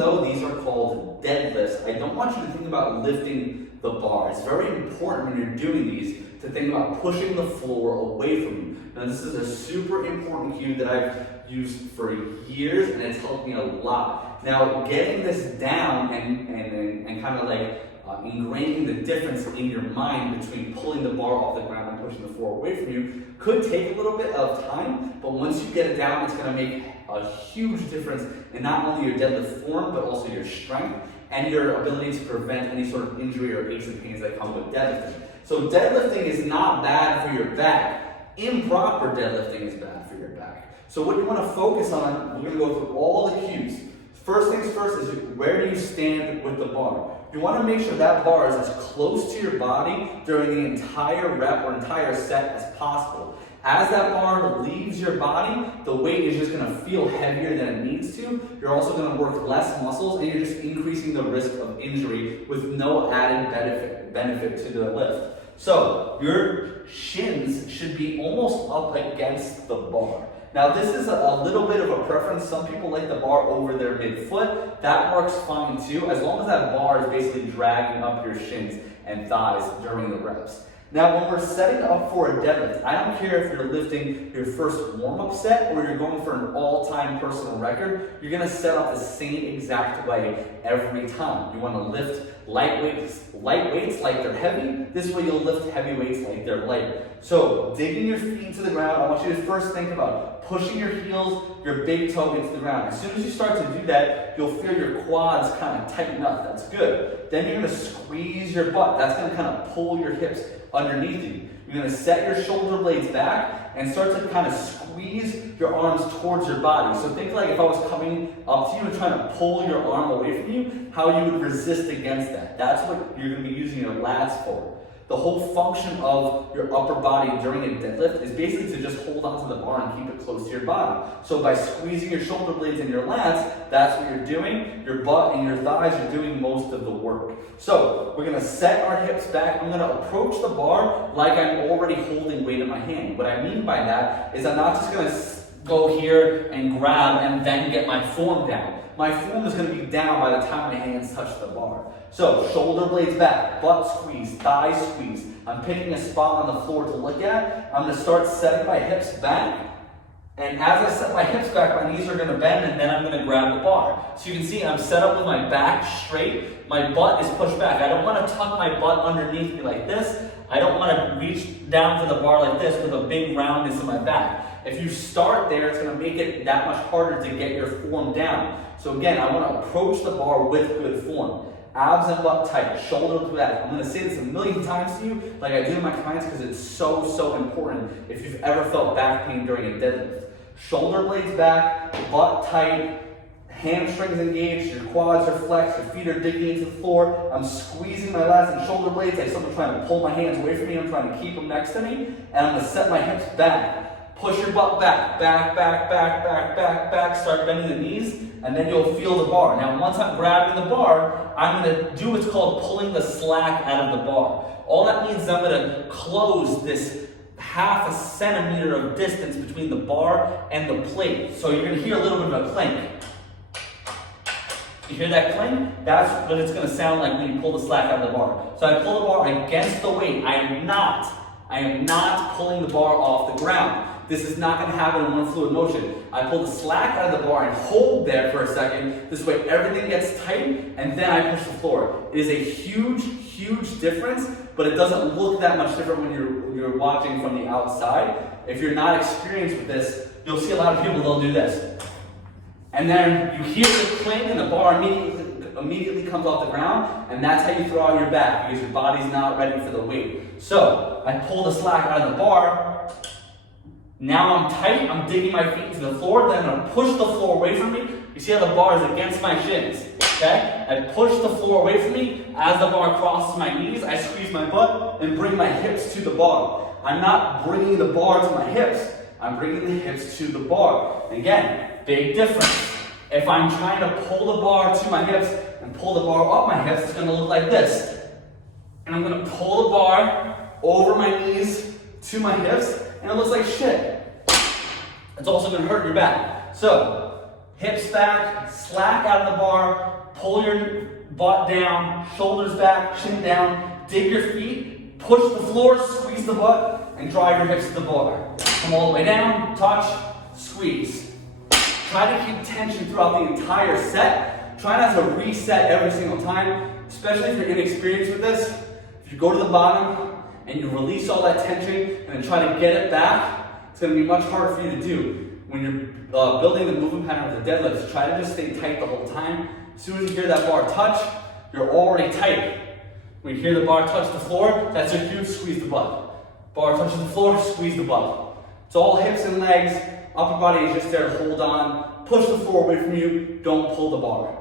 though these are called deadlifts, I don't want you to think about lifting the bar. It's very important when you're doing these to think about pushing the floor away from you. Now this is a super important cue that I've used for years and it's helped me a lot. Now getting this down and kind of like ingraining the difference in your mind between pulling the bar off the ground and pushing the floor away from you could take a little bit of time, but once you get it down, it's going to make a huge difference in not only your deadlift form, but also your strength and your ability to prevent any sort of injury or aches and pains that come with deadlifting. So deadlifting is not bad for your back. Improper deadlifting is bad for your back. So what you want to focus on, we're going to go through all the cues. First things first is where do you stand with the bar? You want to make sure that bar is as close to your body during the entire rep or entire set as possible. As that bar leaves your body, the weight is just going to feel heavier than it needs to. You're also going to work less muscles and you're just increasing the risk of injury with no added benefit to the lift. So your shins should be almost up against the bar. Now this is a little bit of a preference. Some people like the bar over their midfoot. That works fine too, as long as that bar is basically dragging up your shins and thighs during the reps. Now when we're setting up for a deadlift, I don't care if you're lifting your first warm-up set or you're going for an all-time personal record, you're gonna set up the same exact way every time. You wanna lift light weights like they're heavy. This way you'll lift heavy weights like they're light. So digging your feet into the ground, I want you to first think about pushing your heels, your big toe into the ground. As soon as you start to do that, you'll feel your quads kind of tighten up. That's good. Then you're gonna squeeze your butt. That's gonna kind of pull your hips underneath you. You're gonna set your shoulder blades back and start to kind of squeeze your arms towards your body. So think like if I was coming up to you and trying to pull your arm away from you, how you would resist against that. That's what you're gonna be using your lats for. The whole function of your upper body during a deadlift is basically to just hold onto the bar and keep it close to your body. So by squeezing your shoulder blades and your lats, that's what you're doing. Your butt and your thighs are doing most of the work. So we're gonna set our hips back. I'm gonna approach the bar like I'm already holding weight in my hand. What I mean by that is I'm not just gonna go here and grab and then get my form down. My form is gonna be down by the time my hands touch the bar. So shoulder blades back, butt squeeze, thigh squeeze. I'm picking a spot on the floor to look at. I'm gonna start setting my hips back. And as I set my hips back, my knees are gonna bend and then I'm gonna grab the bar. So you can see I'm set up with my back straight. My butt is pushed back. I don't wanna tuck my butt underneath me like this. I don't wanna reach down to the bar like this with a big roundness in my back. If you start there, it's gonna make it that much harder to get your form down. So again, I wanna approach the bar with good form. Abs and butt tight, shoulder back. I'm gonna say this a million times to you, like I do to my clients, because it's so important if you've ever felt back pain during a deadlift. Shoulder blades back, butt tight, hamstrings engaged, your quads are flexed, your feet are digging into the floor. I'm squeezing my lats and shoulder blades like someone trying to pull my hands away from me. I'm trying to keep them next to me, and I'm gonna set my hips back. Push your butt back, back, start bending the knees, and then you'll feel the bar. Now, once I'm grabbing the bar, I'm gonna do what's called pulling the slack out of the bar. All that means is I'm gonna close this half a centimeter of distance between the bar and the plate. So you're gonna hear a little bit of a clink. You hear that clink? That's what it's gonna sound like when you pull the slack out of the bar. So I pull the bar against the weight. I am not pulling the bar off the ground. This is not going to happen in one fluid motion. I pull the slack out of the bar and hold there for a second. This way everything gets tight and then I push the floor. It is a huge difference, but it doesn't look that much different when you're watching from the outside. If you're not experienced with this, you'll see a lot of people, they'll do this. And then you hear the clink and the bar immediately comes off the ground, and that's how you throw out your back because your body's not ready for the weight. So I pull the slack out of the bar. Now I'm tight, I'm digging my feet into the floor, then I'm gonna push the floor away from me. You see how the bar is against my shins, okay? I push the floor away from me. As the bar crosses my knees, I squeeze my butt and bring my hips to the bar. I'm not bringing the bar to my hips, I'm bringing the hips to the bar. And again, big difference. If I'm trying to pull the bar to my hips and pull the bar up my hips, it's gonna look like this. And I'm gonna pull the bar over my knees to my hips, and it looks like shit. It's also gonna hurt your back. So, hips back, slack out of the bar, pull your butt down, shoulders back, chin down, dig your feet, push the floor, squeeze the butt, and drive your hips to the bar. Come all the way down, touch, squeeze. Try to keep tension throughout the entire set. Try not to reset every single time, especially if you're inexperienced with this. If you go to the bottom and you release all that tension and then try to get it back, it's going to be much harder for you to do. When you're building the movement pattern of the deadlifts, try to just stay tight the whole time. As soon as you hear that bar touch, you're already tight. When you hear the bar touch the floor, that's your cue, squeeze the butt. Bar touches the floor, squeeze the butt. It's all hips and legs. Upper body is just there to hold on. Push the floor away from you. Don't pull the bar.